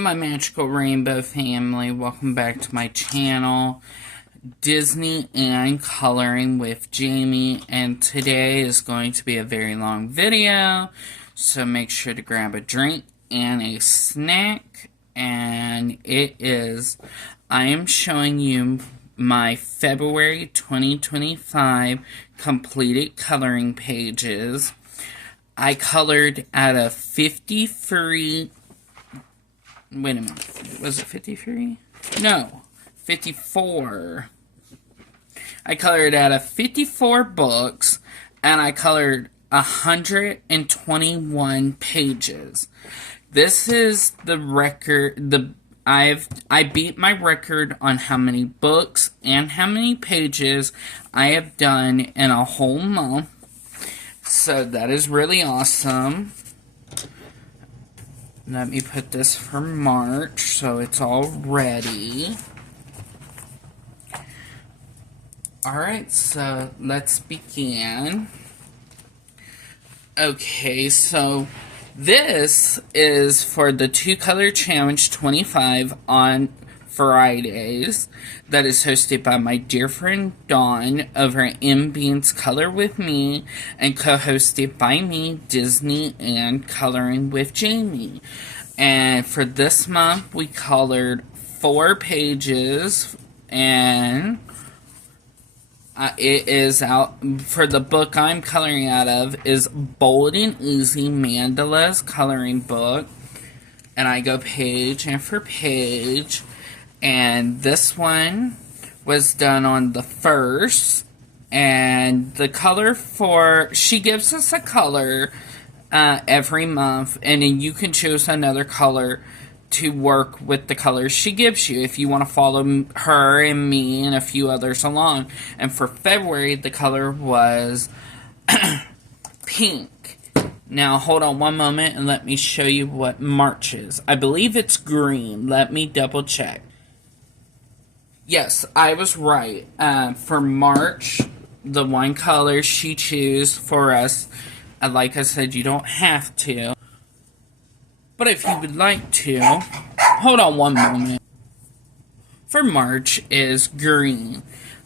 my magical rainbow family, welcome back to my channel, Disney and Coloring with Jamie, and today is going to be a very long video, so make sure to grab a drink and a snack, and I am showing you my February 2025 completed coloring pages. I colored out of 53... Wait a minute. Was it 53? No. 54. I colored out of 54 books, and I colored 121 pages. This is the record. I beat my record on how many books and how many pages I have done in a whole month. So that is really awesome. Let me put this for March, so it's all ready. Alright, so let's begin. Okay, so this is for the 2-Color Challenge 25 on Fridays. That is hosted by my dear friend Dawn over at M-Beans Color With Me, and co-hosted by me, Disney and Coloring with Jamie. And for this month, we colored 4 pages, and it is out for the book I'm coloring out of is Bold and Easy Mandala's coloring book, and I go page after page. And this one was done on the 1st, and the color she gives us a color every month, and then you can choose another color to work with the colors she gives you if you want to follow her and me and a few others along. And for February, the color was pink. Now, hold on one moment and let me show you what March is. I believe it's green. Let me double check. Yes, I was right. For March, the one color she chose for us, like I said, you don't have to. But if you would like to, hold on one moment. For March is green.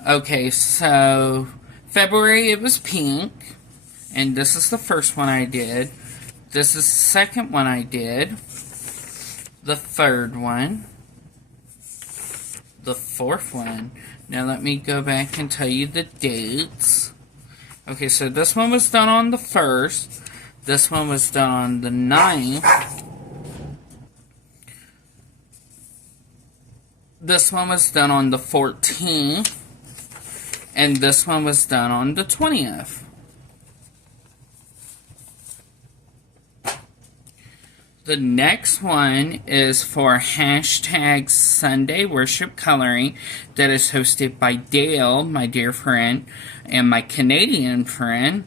Okay, so February it was pink. And this is the first one I did. This is the second one I did. The third one. The fourth one. Now let me go back and tell you the dates. Okay, so this one was done on the 1st. This one was done on the 9th. This one was done on the 14th. And this one was done on the 20th. The next one is for hashtag Sunday Worship Coloring that is hosted by Dale, my dear friend, and my Canadian friend,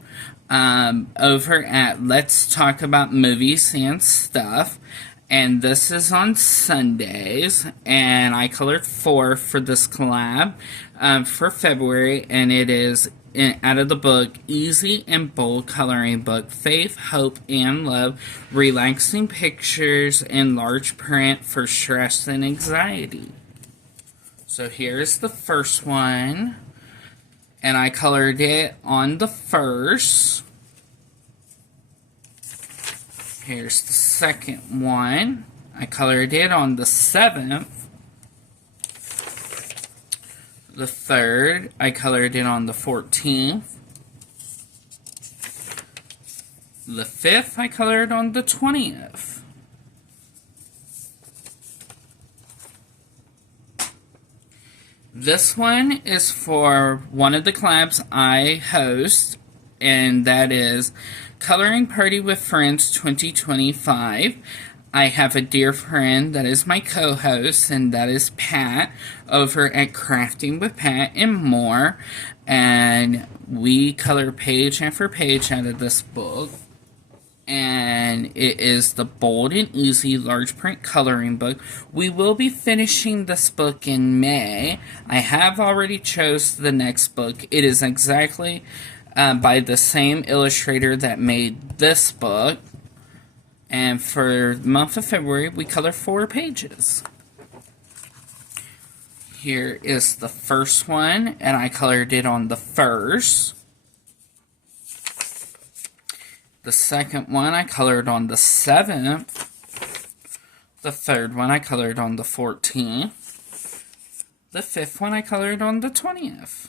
over at Let's Talk About Movies and Stuff. And this is on Sundays, and I colored 4 for this collab for February, and it is out of the book Easy and Bold Coloring Book, Faith, Hope, and Love, Relaxing Pictures in Large Print for Stress and Anxiety. So here's the first one, and I colored it on the 1st. Here's the second one. I colored it on the 7th. The 3rd, I colored it on the 14th. The 5th, I colored on the 20th. This one is for one of the collabs I host, and that is Coloring Party with Friends 2025. I have a dear friend that is my co-host, and that is Pat over at Crafting with Pat and More, and we color page after page out of this book, and it is the Bold and Easy Large Print Coloring Book. We will be finishing this book in May. I have already chose the next book. It is exactly by the same illustrator that made this book. And for the month of February, we color 4 pages. Here is the first one, and I colored it on the 1st. The second one, I colored on the 7th. The third one, I colored on the 14th. The 5th one, I colored on the 20th.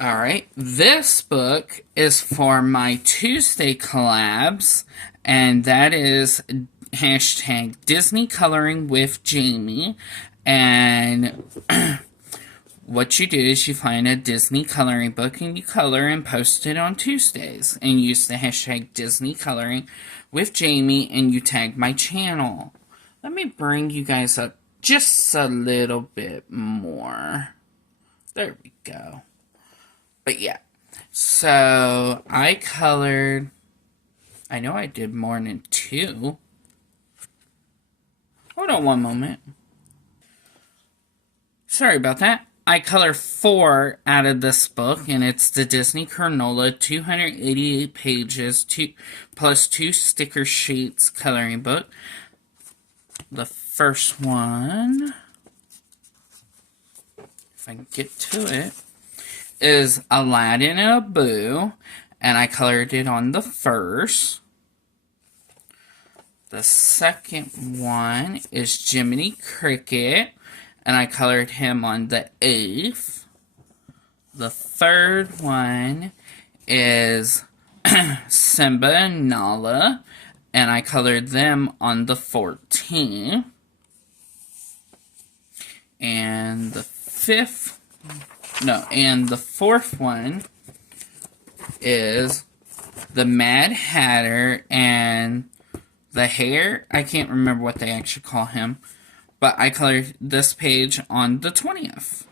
Alright, this book is for my Tuesday collabs, and that is hashtag Disney Coloring with Jamie. And what you do is you find a Disney coloring book and you color and post it on Tuesdays. And use the hashtag Disney Coloring with Jamie, and you tag my channel. Let me bring you guys up just a little bit more. There we go. But yeah, so I colored, I know I did more than 2. Hold on one moment. Sorry about that. I colored 4 out of this book, and it's the Disney Granola 288 pages, plus 2 sticker sheets coloring book. The first one, if I can get to it, is Aladdin and Abu, and I colored it on the 1st. The second one is Jiminy Cricket, and I colored him on the 8th. The third one is Simba and Nala, and I colored them on the 14th. And the fourth one is the Mad Hatter and the Hare. I can't remember what they actually call him, but I colored this page on the 20th.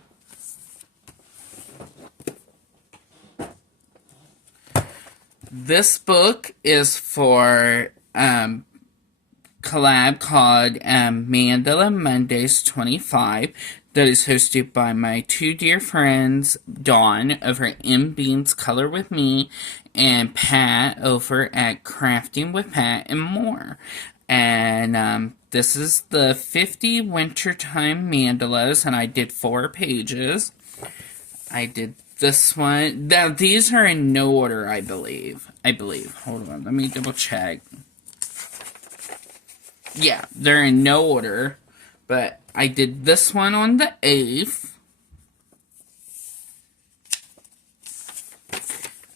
This book is for collab called Mandala Mondays 25 that is hosted by my 2 dear friends, Dawn over at M Beans Color With Me and Pat over at Crafting with Pat and More. And this is the 50 Wintertime Mandalas, and I did 4 pages. I did this one. Now, these are in no order, I believe. Hold on, let me double check. Yeah, they're in no order, but I did this one on the 8th.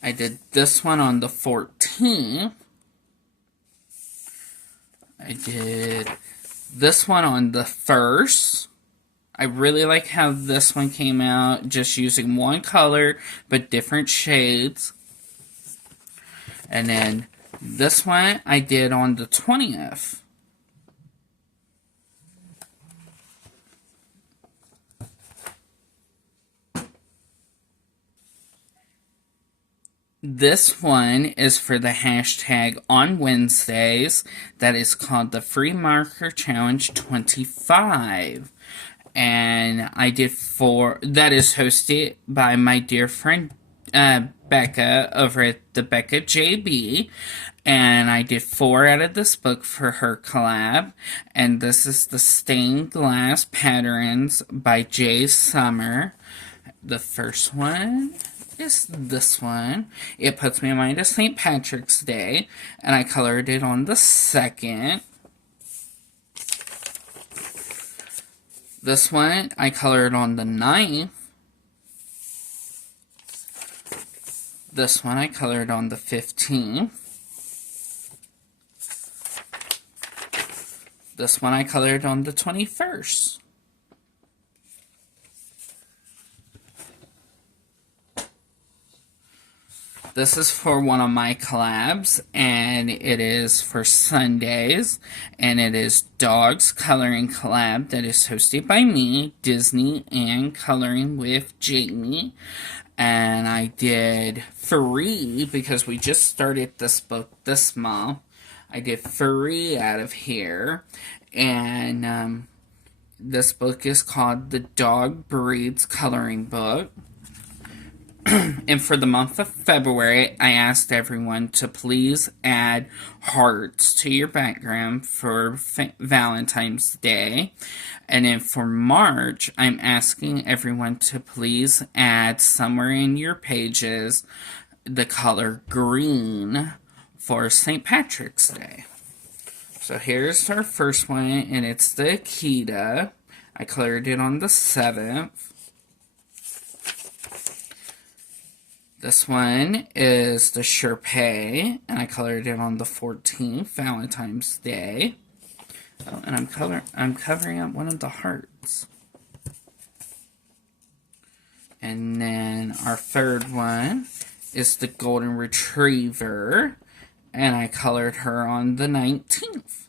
I did this one on the 14th. I did this one on the 1st. I really like how this one came out, just using one color, but different shades. And then this one I did on the 20th. This one is for the hashtag on Wednesdays that is called the Free Marker Challenge 25. And I did 4, that is hosted by my dear friend Becca over at the Becca JB. And I did 4 out of this book for her collab. And this is the Stained Glass Patterns by Jay Summer. The first one is this one. It puts me in mind of St. Patrick's Day, and I colored it on the 2nd. This one I colored on the 9th. This one I colored on the 15th. This one I colored on the 21st. This is for one of my collabs, and it is for Sundays, and it is Dogs Coloring Collab that is hosted by me, Disney, and Coloring with Jamie. And I did 3, because we just started this book this month. I did 3 out of here, and this book is called The Dog Breeds Coloring Book. And for the month of February, I asked everyone to please add hearts to your background for Valentine's Day. And then for March, I'm asking everyone to please add somewhere in your pages the color green for St. Patrick's Day. So here's our first one, and it's the Akita. I colored it on the 7th. This one is the Sherpay, and I colored it on the 14th, Valentine's Day. Oh, and I'm covering up one of the hearts. And then our third one is the Golden Retriever, and I colored her on the 19th.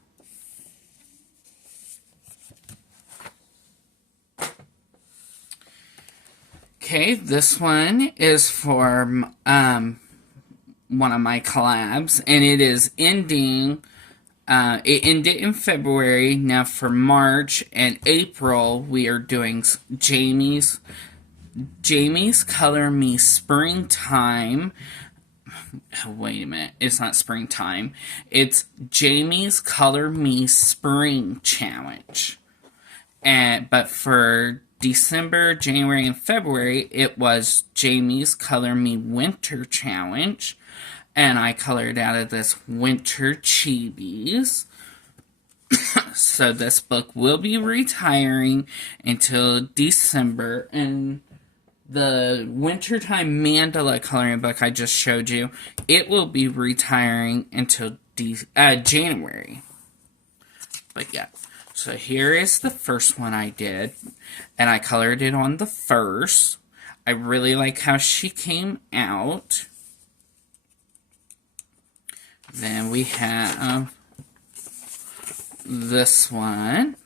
Okay, this one is for one of my collabs, and it is ending. It ended in February. Now for March and April, we are doing Jamie's Color Me Springtime. Wait a minute, it's not springtime. It's Jamie's Color Me Spring Challenge. But for December, January, and February, it was Jamie's Color Me Winter Challenge. And I colored out of this Winter Chibis. So this book will be retiring until December. And the Wintertime Mandala coloring book I just showed you, it will be retiring until January. But yeah. So here is the first one I did, and I colored it on the 1st. I really like how she came out. Then we have this one.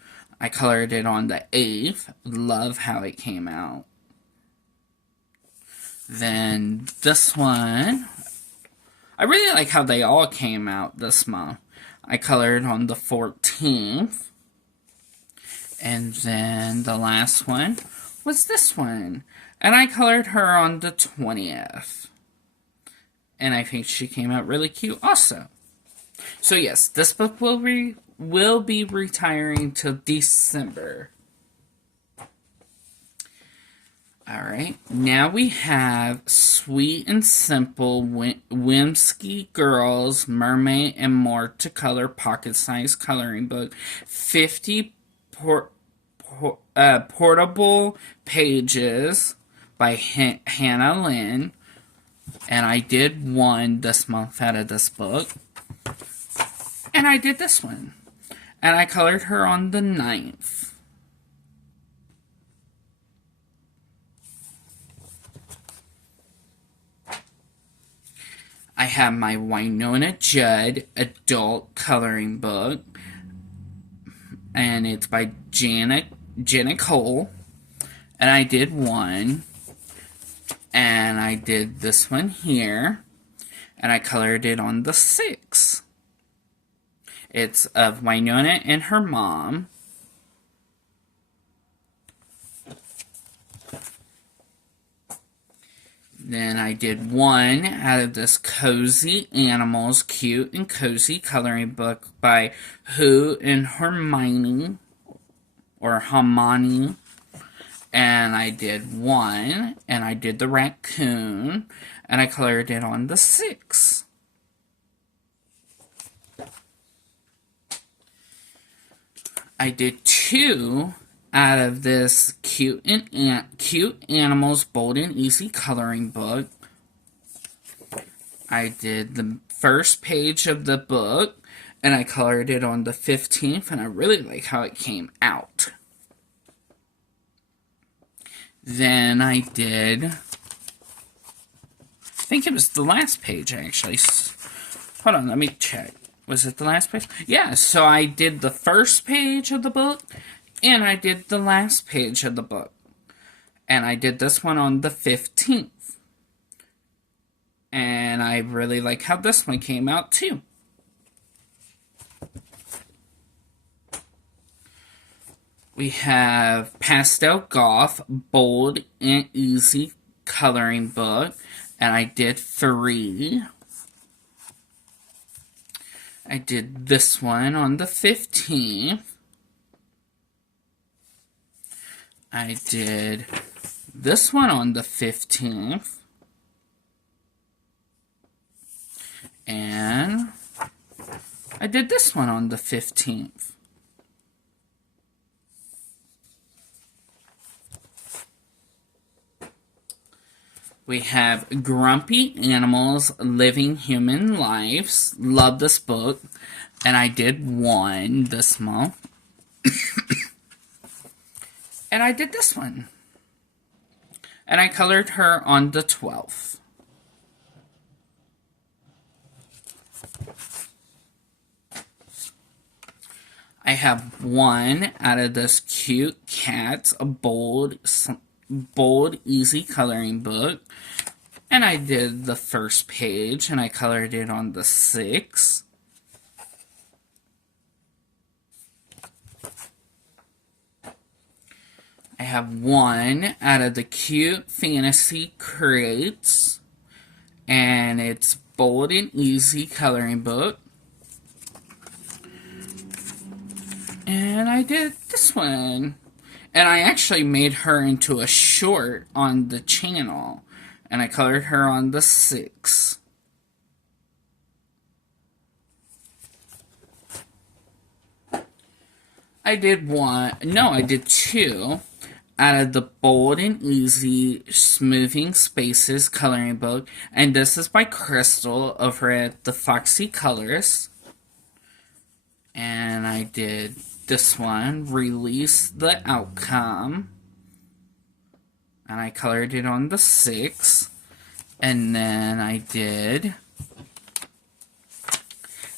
I colored it on the 8th. Love how it came out. Then this one. I really like how they all came out this month. I colored on the 14th. And then the last one was this one. And I colored her on the 20th. And I think she came out really cute also. So yes, this book will be retiring till December. Alright, now we have Sweet and Simple Whimsy Girls, Mermaid and More to Color Pocket Size Coloring Book. 50 portable pages by Hannah Lynn, and I did one this month out of this book, and I did this one, and I colored her on the 9th. I have my Winona Judd adult coloring book, and it's by Jenna Cole, and I did one, and I did this one here, and I colored it on the 6th. It's of Winona and her mom. Then I did one out of this Cozy Animals Cute and Cozy coloring book by Who and Hermione, or Hermione. And I did one, and I did the raccoon, and I colored it on the 6th. I did two out of this Cute Animals Bold and Easy coloring book. I did the first page of the book, and I colored it on the 15th, and I really like how it came out. Then I did, I think it was the last page, actually. Hold on, let me check. Was it the last page? Yeah, so I did the first page of the book, and I did the last page of the book. And I did this one on the 15th. And I really like how this one came out, too. We have Pastel Goth, Bold and Easy coloring book, and I did 3. I did this one on the 15th. I did this one on the 15th. And I did this one on the 15th. We have Grumpy Animals Living Human Lives. Love this book. And I did 1 this month. And I did this one. And I colored her on the 12th. I have 1 out of this cute cat, a bold, easy coloring book. And I did the first page, and I colored it on the 6th. I have 1 out of the cute fantasy crates, and it's bold and easy coloring book. And I did this one. And I actually made her into a short on the channel. And I colored her on the 6th. I did 2 out of the Bold and Easy Smoothing Spaces coloring book. And this is by Crystal over at the Foxy Colors. And I did this one, Release the Outcome. And I colored it on the 6th. And then I did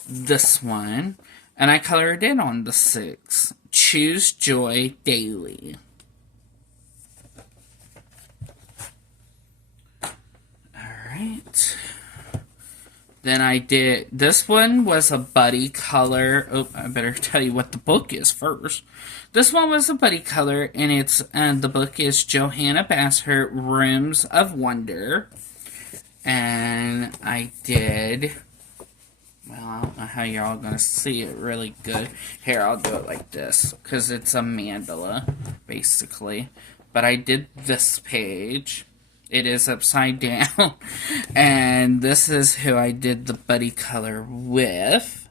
this one. And I colored it on the 6th. Choose Joy Daily. Alright. Then I did, this one was a buddy color. Oh, I better tell you what the book is first. This one was a buddy color, and it's the book is Johanna Bassert, Rooms of Wonder. And I did, well, I don't know how you're all going to see it really good. Here, I'll do it like this, because it's a mandala, basically. But I did this page. It is upside down. And this is who I did the buddy color with.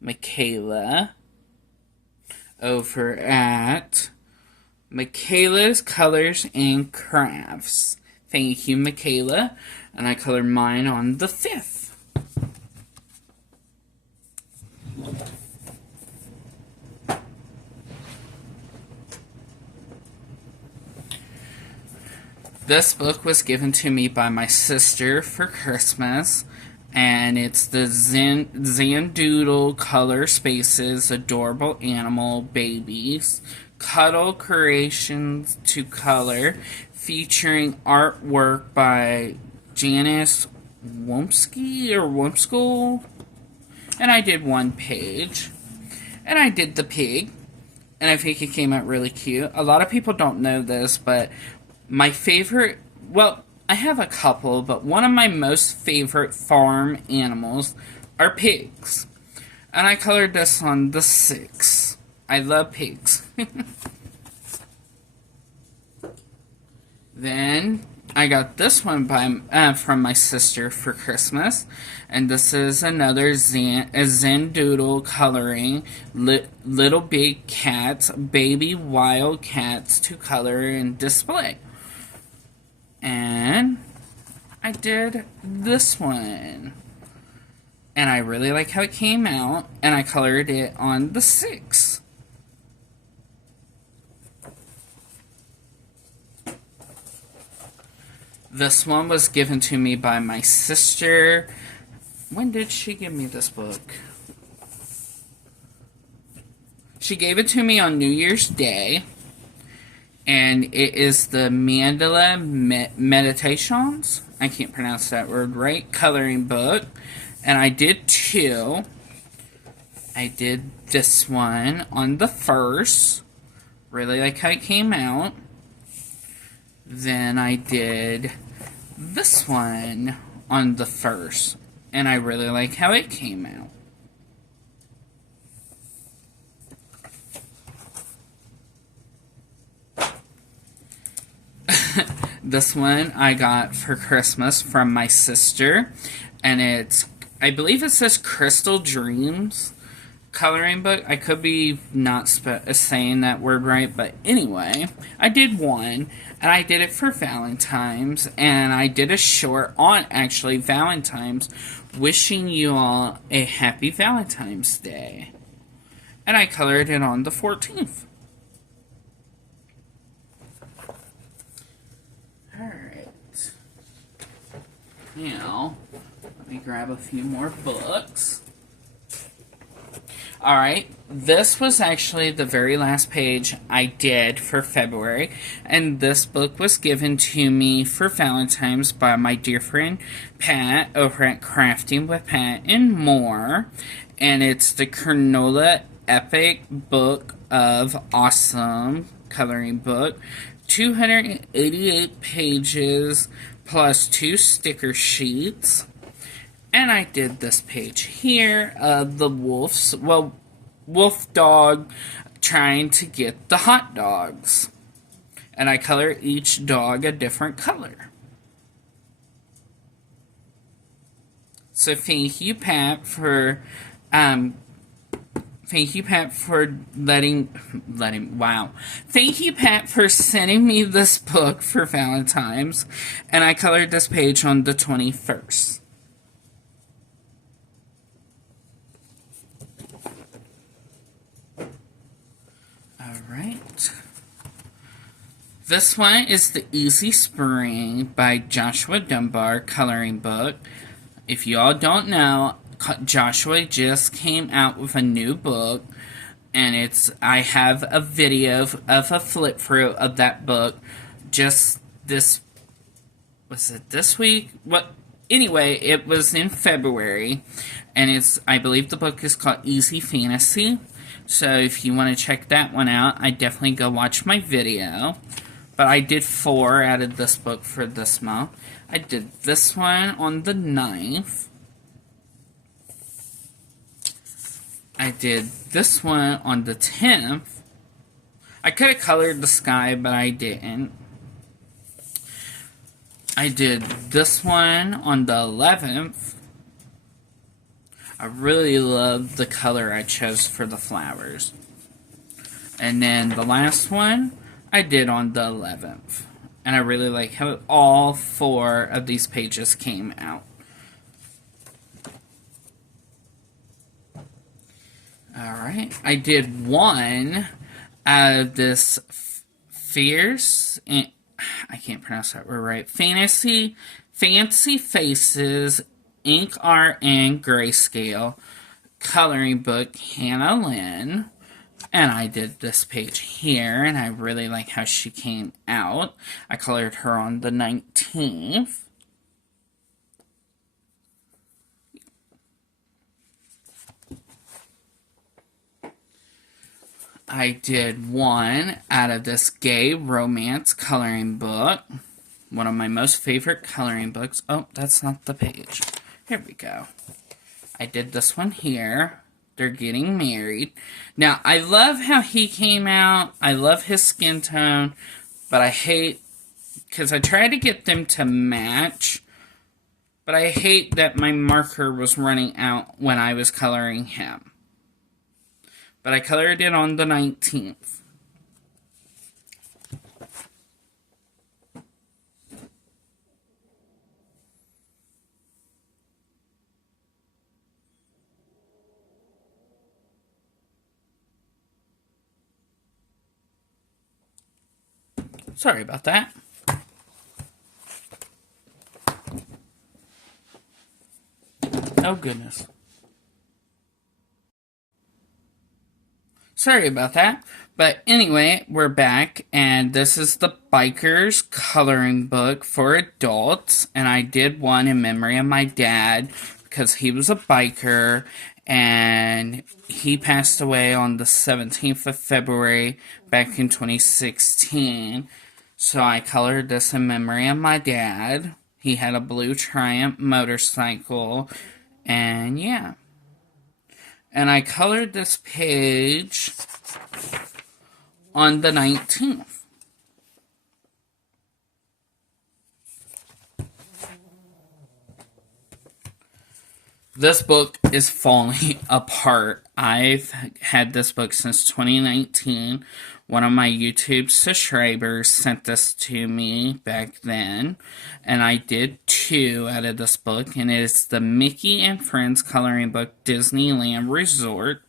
Michaela. Over at Michaela's Colors and Crafts. Thank you, Michaela. And I colored mine on the 5th. This book was given to me by my sister for Christmas, and it's the Zandoodle Color Spaces Adorable Animal Babies Cuddle Creations to Color, featuring artwork by Janice Womschool. And I did 1 page. And I did the pig, and I think it came out really cute. A lot of people don't know this, but my favorite, well, I have a couple, but one of my most favorite farm animals are pigs. And I colored this on the 6th. I love pigs. Then I got this one from my sister for Christmas. And this is another Zandoodle coloring. Little Big Cats, Baby Wild Cats to color and display. And I did this one. And I really like how it came out. And I colored it on the 6th. This one was given to me by my sister. When did she give me this book? She gave it to me on New Year's Day. And it is the Mandala Meditations. I can't pronounce that word right. Coloring book. And I did 2. I did this one on the 1st. Really like how it came out. Then I did this one on the 1st, and I really like how it came out. This one I got for Christmas from my sister, and I believe it says Crystal Dreams coloring book. I could be not saying that word right, but anyway, I did one, and I did it for Valentine's, and I did a short on actually Valentine's, wishing you all a happy Valentine's Day. And I colored it on the 14th. Alright. Now, let me grab a few more books. Alright, this was actually the very last page I did for February, and this book was given to me for Valentine's by my dear friend Pat over at Crafting with Pat and More, and it's the Cronulla Epic Book of Awesome coloring book, 288 pages plus 2 sticker sheets. And I did this page here of the wolf dog trying to get the hot dogs. And I color each dog a different color. So thank you, Pat, for Thank you, Pat, for Thank you, Pat, for sending me this book for Valentine's. And I colored this page on the 21st. Alright. This one is the Easy Spring by Joshua Dunbar coloring book. If you all don't know, Joshua just came out with a new book, and I have a video of a flip through of that book just this week? Anyway, it was in February, and I believe the book is called Easy Fantasy. So if you want to check that one out, I definitely go watch my video. But I did 4 out of this book for this month. I did this one on the 9th. I did this one on the 10th. I could have colored the sky, but I didn't. I did this one on the 11th. I really love the color I chose for the flowers. And then the last one I did on the 11th. And I really like how all 4 of these pages came out. Alright, I did one out of this fierce, I can't pronounce that word right, Fancy Faces Ink Art and Grayscale coloring book, Hannah Lynn. And I did this page here, and I really like how she came out. I colored her on the 19th. I did one out of this gay romance coloring book. One of my most favorite coloring books. Oh, that's not the page. Here we go. I did this one here. They're getting married. Now, I love how he came out. I love his skin tone. But I hate, because I tried to get them to match. But I hate that my marker was running out when I was coloring him. But I colored it on the 19th. Sorry about that. Oh, goodness. Sorry about that. But anyway, we're back, and this is the Biker's coloring book for adults. And I did one in memory of my dad, because he was a biker, and he passed away on the 17th of February back in 2016. So I colored this in memory of my dad. He had a blue Triumph motorcycle, and yeah. And I colored this page on the 19th. This book is falling apart. I've had this book since 2019. One of my YouTube subscribers sent this to me back then, and I did 2 out of this book, and it is the Mickey and Friends coloring book, Disneyland Resort.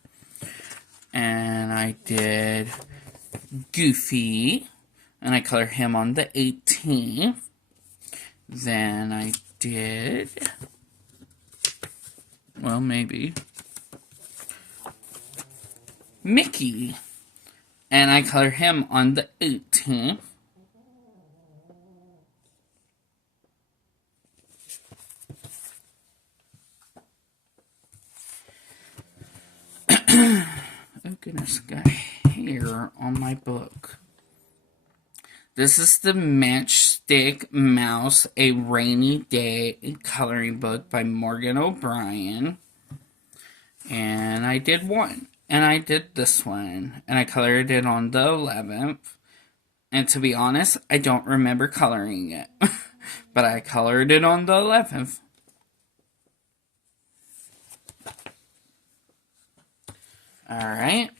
And I did Goofy, and I colored him on the 18th. Then I did... well, maybe. Mickey. And I color him on the 18th. Oh goodness, I got hair on my book. This is the Matchstick Mouse, A Rainy Day coloring book by Morgan O'Brien. And I did 1. And I did this one. And I colored it on the 11th. And to be honest, I don't remember coloring it. But I colored it on the 11th. Alright.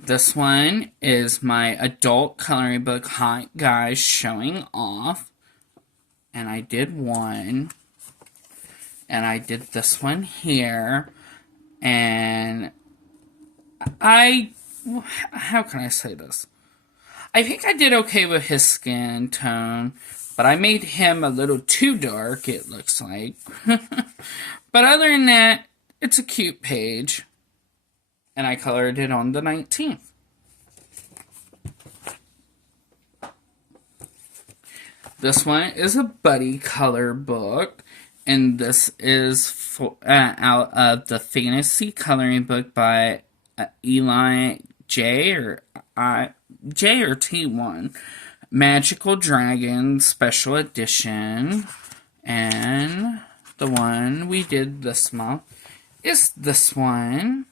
This one is my adult coloring book, Hot Guys Showing Off. And I did 1. And I did this one here. And how can I say this? I think I did okay with his skin tone, but I made him a little too dark, it looks like. But other than that, it's a cute page. And I colored it on the 19th. This one is a buddy color book. And this is out of the fantasy coloring book by Eli J or T1. Magical Dragon Special Edition. And the one we did this month is this one.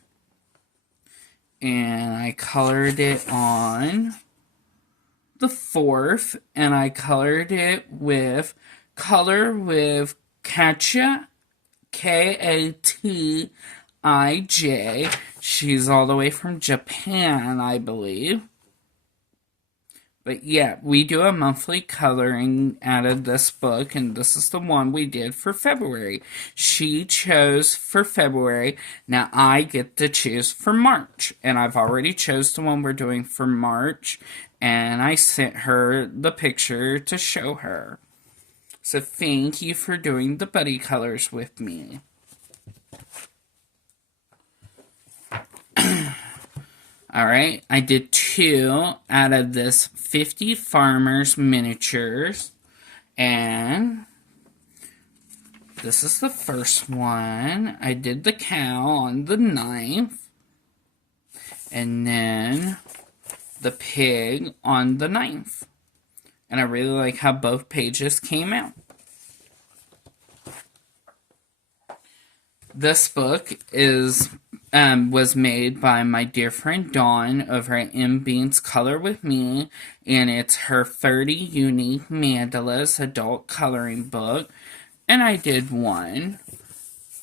And I colored it on the 4th. And I colored it with Katja, Katij. She's all the way from Japan, I believe. But yeah, we do a monthly coloring out of this book, and this is the one we did for February. She chose for February. Now I get to choose for March, and I've already chose the one we're doing for March, and I sent her the picture to show her. So thank you for doing the buddy colors with me. Alright, I did 2 out of this 50 Farmers Miniatures. And this is the first one. I did the cow on the 9th. And then the pig on the 9th. And I really like how both pages came out. This book was made by my dear friend Dawn over at M Beans Color With Me, and it's her 30 Unique Mandalas adult coloring book. And I did 1.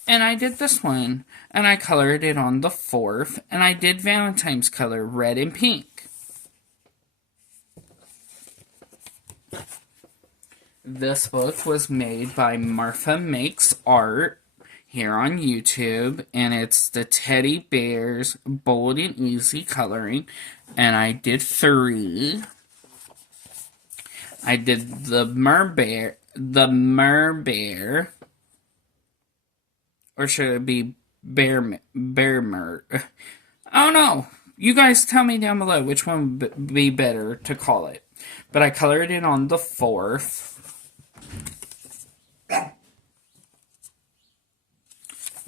And I did this one. And I colored it on the 4th. And I did Valentine's color, red and pink. This book was made by Martha Makes Art here on YouTube, and it's the Teddy Bears Bold and Easy coloring, and I did 3. I did the Mer Bear, or should it be Bear Mer? I don't know. You guys tell me down below which one would be better to call it. But I colored it on the 4th.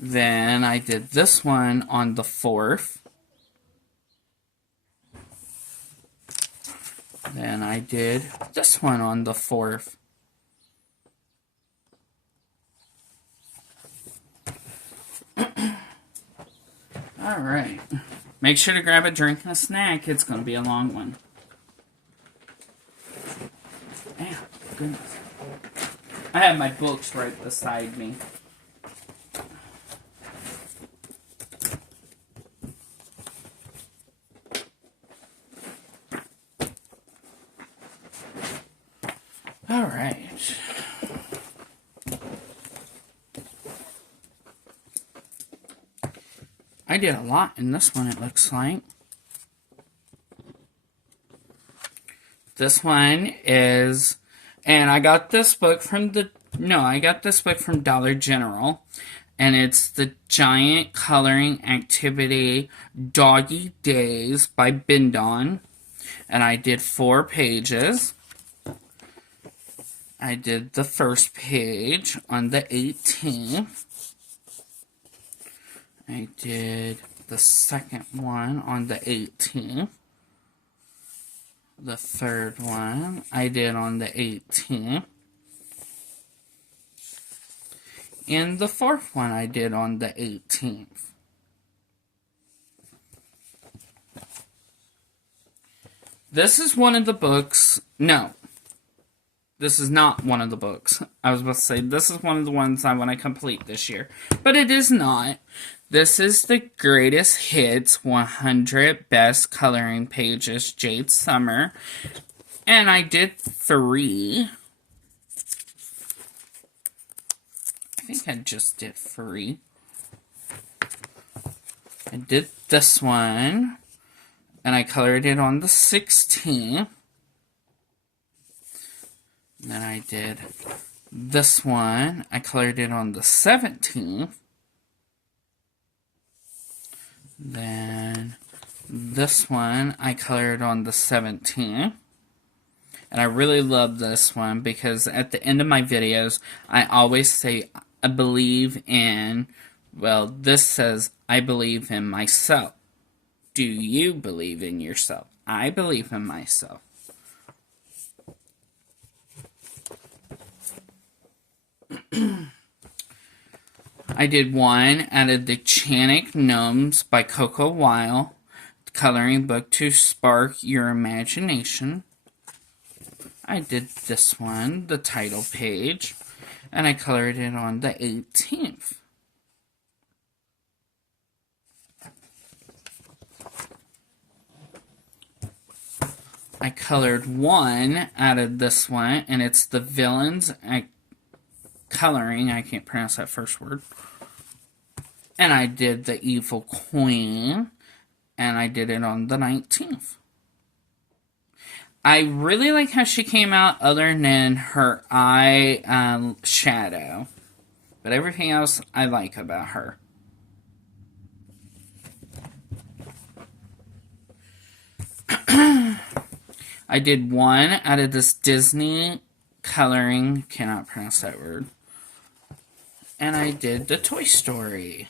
Then I did this one on the 4th. Then I did this one on the 4th. Alright. Make sure to grab a drink and a snack. It's going to be a long one. Ow, goodness. I have my books right beside me. Alright. I did a lot in this one, it looks like. This one is, and I got this book from Dollar General, and it's the Giant Coloring Activity Doggy Days by Bindon, and I did 4 pages. I did the first page on the 18th. I did the second one on the 18th. The third one I did on the 18th. And the fourth one I did on the 18th. This is one of the books. No. This is not one of the books. I was about to say, this is one of the ones I want to complete this year. But it is not. This is the Greatest Hits 100 Best Coloring Pages, Jade Summer. And I did 3. I think I just did 3. I did this one. And I colored it on the 16th. Then I did this one. I colored it on the 17th. Then this one I colored on the 17th. And I really love this one because at the end of my videos, I always say, I believe in, well, this says, I believe in myself. Do you believe in yourself? I believe in myself. I did one out of the Chanic Gnomes by Coco Weil, coloring book to spark your imagination. I did this one, the title page, and I colored it on the 18th. I colored one out of this one, and it's the Villains Coloring. I can't pronounce that first word. And I did the Evil Queen, and I did it on the 19th. I really like how she came out other than her eye shadow. But everything else I like about her. I did one out of this Disney coloring, cannot pronounce that word. And I did the Toy Story.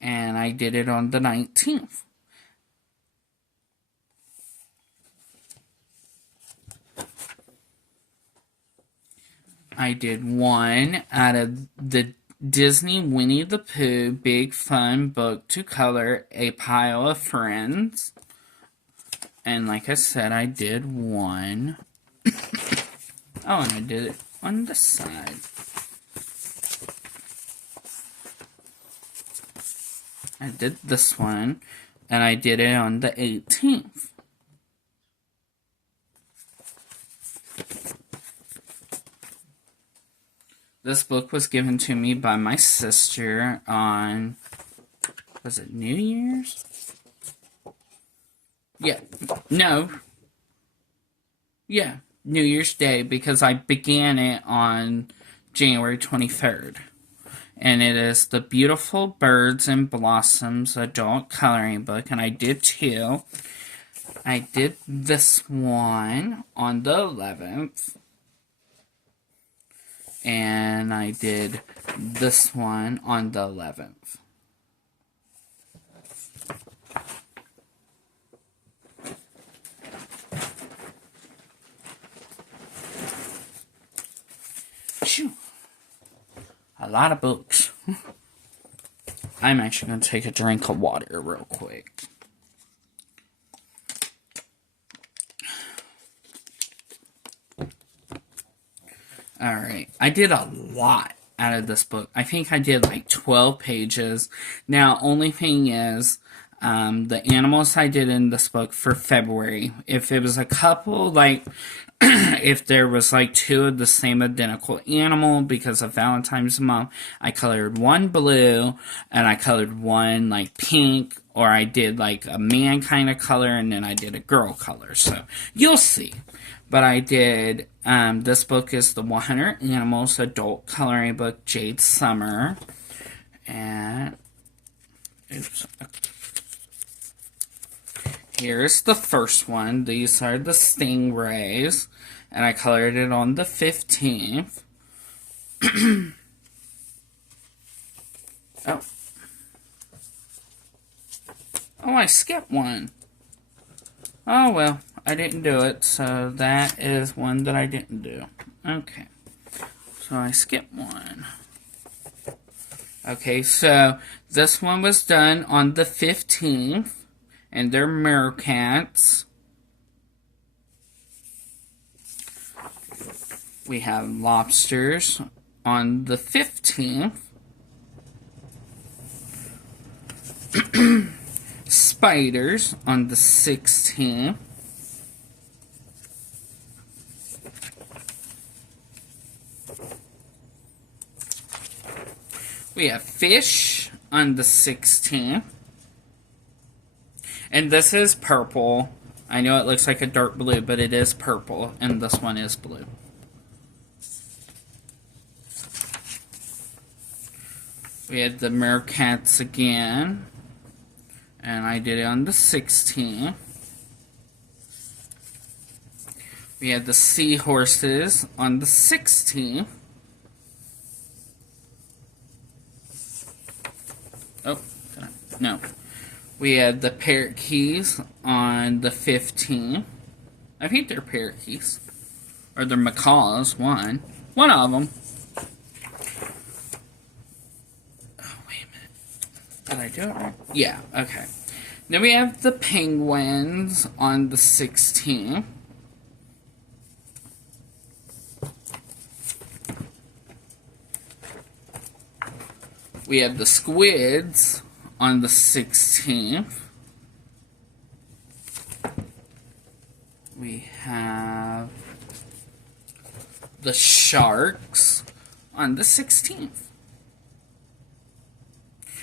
And I did it on the 19th. I did one out of the Disney Winnie the Pooh Big Fun Book to Color A Pile of Friends. And like I said, I did one. Oh, and I did it on this side. I did this one, and I did it on the 18th. This book was given to me by my sister on, was it New Year's? Yeah, no. Yeah, New Year's Day, because I began it on January 23rd. And it is the Beautiful Birds and Blossoms adult coloring book, and I did 2. I did this one on the 11th. And I did this one on the 11th. Phew. A lot of books. I'm actually going to take a drink of water real quick. Alright, I did a lot out of this book. I think I did like 12 pages. Now, only thing is, the animals I did in this book for February, if it was a couple, like, if there was like two of the same identical animal because of Valentine's month, I colored one blue and I colored one like pink, or I did like a man kind of color and then I did a girl color. So you'll see. But I did, this book is the 100 Animals Adult Coloring Book, Jade Summer. And, oops. Here's the first one. These are the stingrays. And I colored it on the 15th. Oh. Oh, I skipped one. Oh, well. I didn't do it, so that is one that I didn't do. Okay. So I skipped one. Okay, so this one was done on the 15th. And they're meerkats. We have lobsters on the 15th. Spiders on the 16th. We have fish on the 16th. And this is purple. I know it looks like a dark blue, but it is purple. And this one is blue. We had the meerkats again. And I did it on the 16th. We had the seahorses on the 16th. Oh, no. We had the parakeets on the 15th. I think they're parakeets. Or they're macaws, one. One of them. Oh, wait a minute. Did I do it right? Yeah, okay. Then we have the penguins on the 16th. We have the squids on the 16th. We have the sharks on the 16th.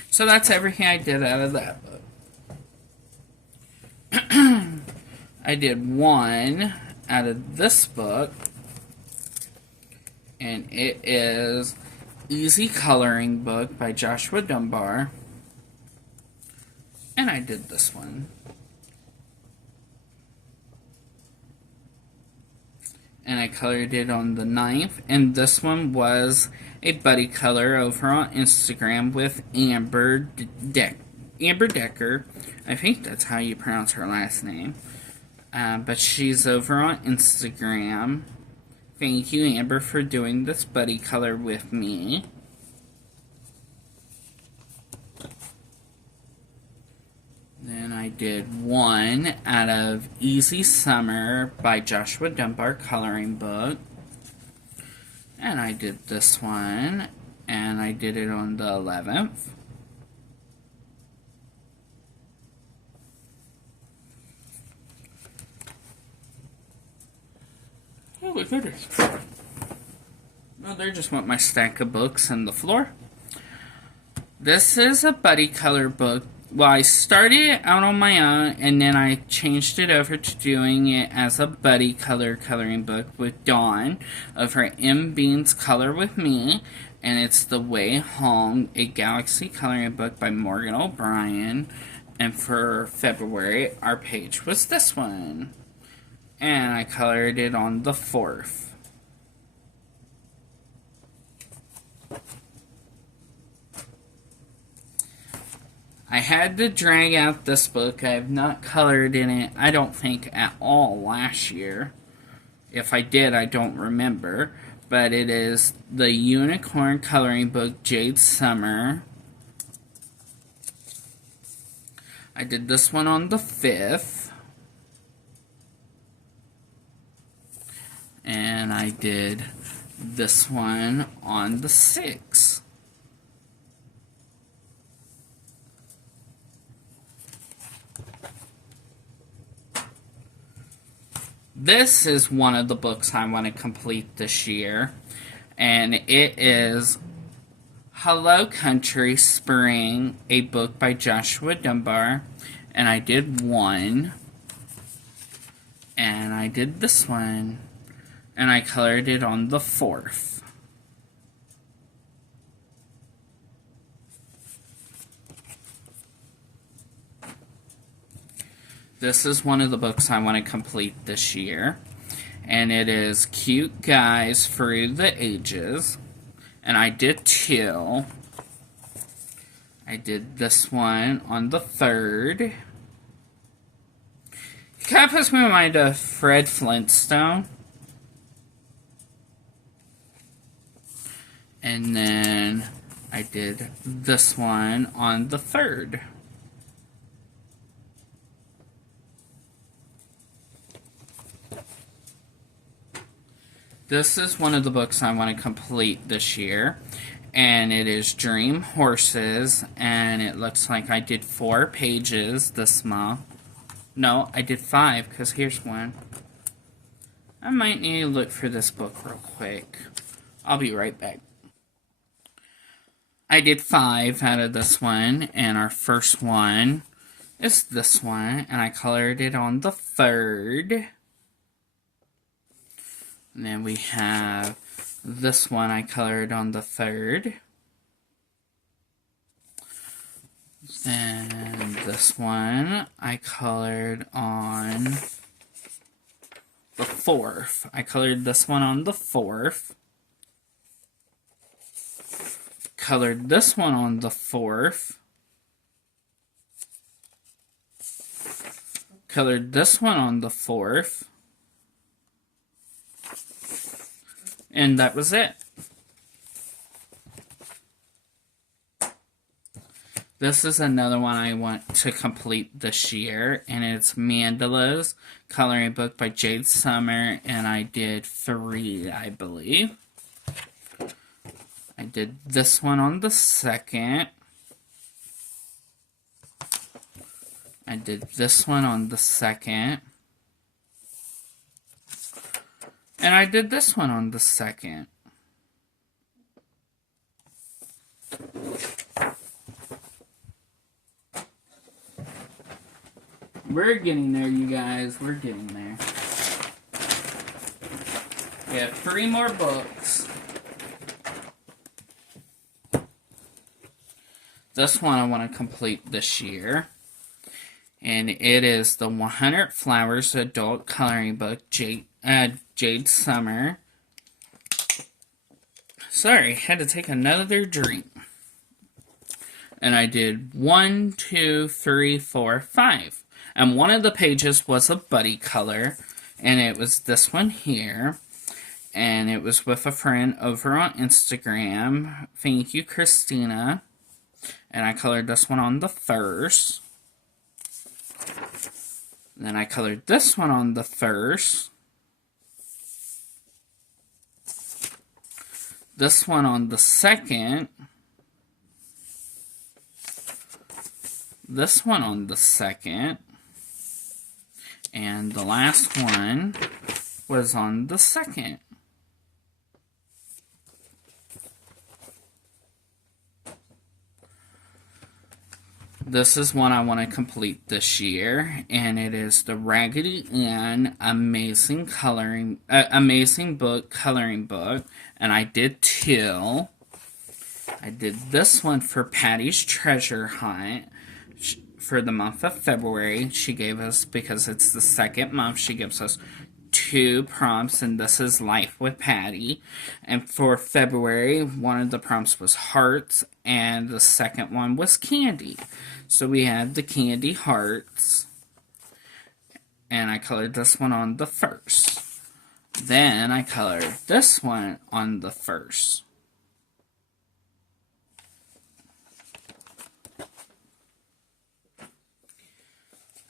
So that's everything I did out of that book. I did one out of this book, and it is Easy Coloring Book by Joshua Dunbar. And I did this one. And I colored it on the 9th. And this one was a buddy color over on Instagram with Amber Decker. I think that's how you pronounce her last name. But she's over on Instagram. Thank you, Amber, for doing this buddy color with me. Then I did one out of Easy Summer by Joshua Dunbar Coloring Book. And I did this one, and I did it on the 11th. Oh my goodness. Well, there just went my stack of books on the floor. This is a buddy color book. Well, I started it out on my own, and then I changed it over to doing it as a buddy coloring book with Dawn of her M. Beans Color With Me, and it's The Way Home, a Galaxy coloring book by Morgan O'Brien, and for February, our page was this one, and I colored it on the 4th. I had to drag out this book. I have not colored in it, I don't think, at all last year. If I did, I don't remember. But it is the Unicorn Coloring Book, Jade Summer. I did this one on the 5th. And I did this one on the 6th. This is one of the books I want to complete this year, and it is Hello Country Spring, a book by Joshua Dunbar, and I did one, and I did this one, and I colored it on the 4th. This is one of the books I want to complete this year, and it is Cute Guys Through the Ages, and I did 2. I did this one on the 3rd. It kind of puts me in mind of Fred Flintstone. And then I did this one on the 3rd. This is one of the books I want to complete this year, and it is Dream Horses, and it looks like I did 4 pages this month. No, I did 5, because here's one. I might need to look for this book real quick. I'll be right back. I did 5 out of this one, and our first one is this one, and I colored it on the 3rd. And then we have this one I colored on the 3rd. Then this one I colored on the 4th. I colored this one on the 4th. Colored this one on the 4th. Colored this one on the 4th. And that was it. This is another one I want to complete this year, and it's Mandalas coloring book by Jade Summer, and I did 3, I believe. I did this one on the 2nd. I did this one on the 2nd. And I did this one on the 2nd. We're getting there, you guys. We're getting there. We have 3 more books. This one I want to complete this year. And it is the 100 Flowers adult coloring book, Jade Summer. Sorry, had to take another drink. And I did 1, 2, 3, 4, 5. And one of the pages was a buddy color. And it was this one here. And it was with a friend over on Instagram. Thank you, Christina. And I colored this one on the 1st. Then I colored this one on the 1st. This one on the 2nd. This one on the 2nd. And the last one was on the 2nd. This is one I want to complete this year, and it is the Raggedy Ann Amazing Book Coloring Book, and I did 2. I did this one for Patty's Treasure Hunt for the month of February. She gave us, because it's the 2nd month, she gives us 2 prompts, and this is Life with Patty. And for February, one of the prompts was hearts, and the second one was candy. So we had the candy hearts, and I colored this one on the 1st. Then I colored this one on the 1st.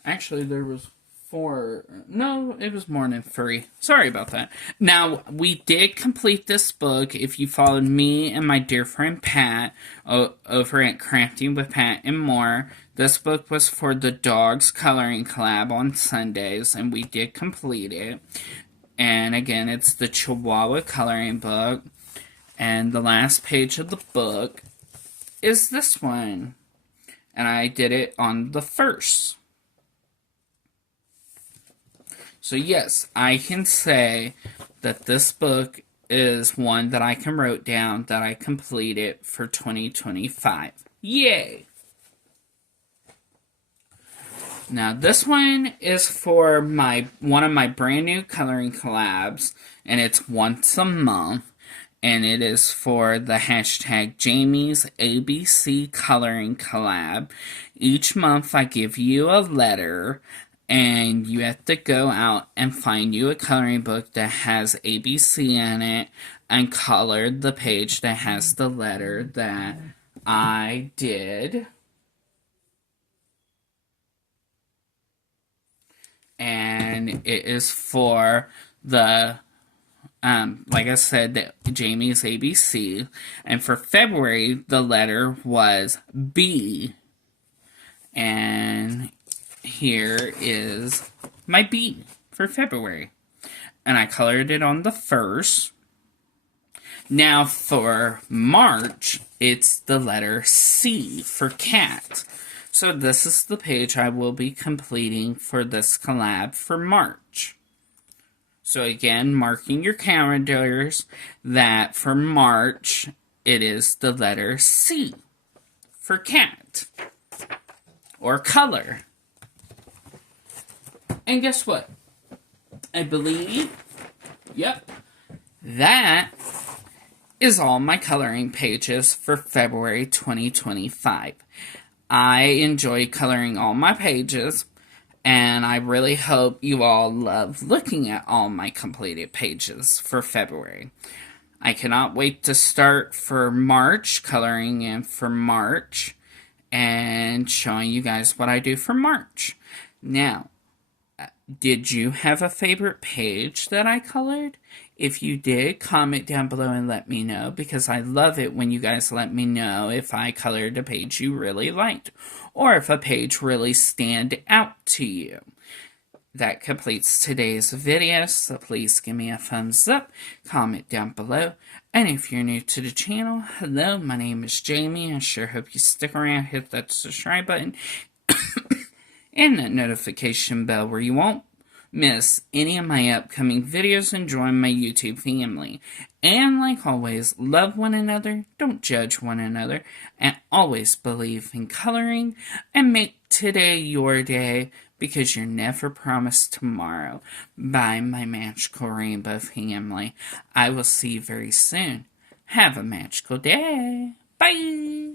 Actually, there was 4. No, it was more than 3. Sorry about that. Now, we did complete this book. If you followed me and my dear friend Pat over at Crafting with Pat and More, this book was for the Dogs Coloring Collab on Sundays, and we did complete it. And again, it's the Chihuahua Coloring Book. And the last page of the book is this one. And I did it on the 1st. So yes, I can say that this book is one that I can wrote down that I completed for 2025. Yay! Now this one is for one of my brand new coloring collabs, and it's once a month, and it is for the hashtag Jamie's ABC Coloring Collab. Each month I give you a letter, and you have to go out and find you a coloring book that has ABC in it and color the page that has the letter that I did. And it is for the, like I said, Jamie's ABC. And for February, the letter was B. And here is my B for February. And I colored it on the 1st. Now for March, it's the letter C for cat. So this is the page I will be completing for this collab for March. So again, marking your calendars that for March, it is the letter C for cat or color. And guess what? I believe, yep, that is all my coloring pages for February 2025. I enjoy coloring all my pages, and I really hope you all love looking at all my completed pages for February. I cannot wait to start for March, coloring in for March, and showing you guys what I do for March. Now, did you have a favorite page that I colored? If you did, comment down below and let me know, because I love it when you guys let me know if I colored a page you really liked, or if a page really stand out to you. That completes today's video, so please give me a thumbs up, comment down below, and if you're new to the channel, hello, my name is Jamie. I sure hope you stick around, hit that subscribe button, and that notification bell where you won't miss any of my upcoming videos and join my YouTube family. And like always, love one another, don't judge one another, and always believe in coloring, and make today your day, because you're never promised tomorrow. Bye, my magical rainbow family. I will see you very soon. Have a magical day. Bye.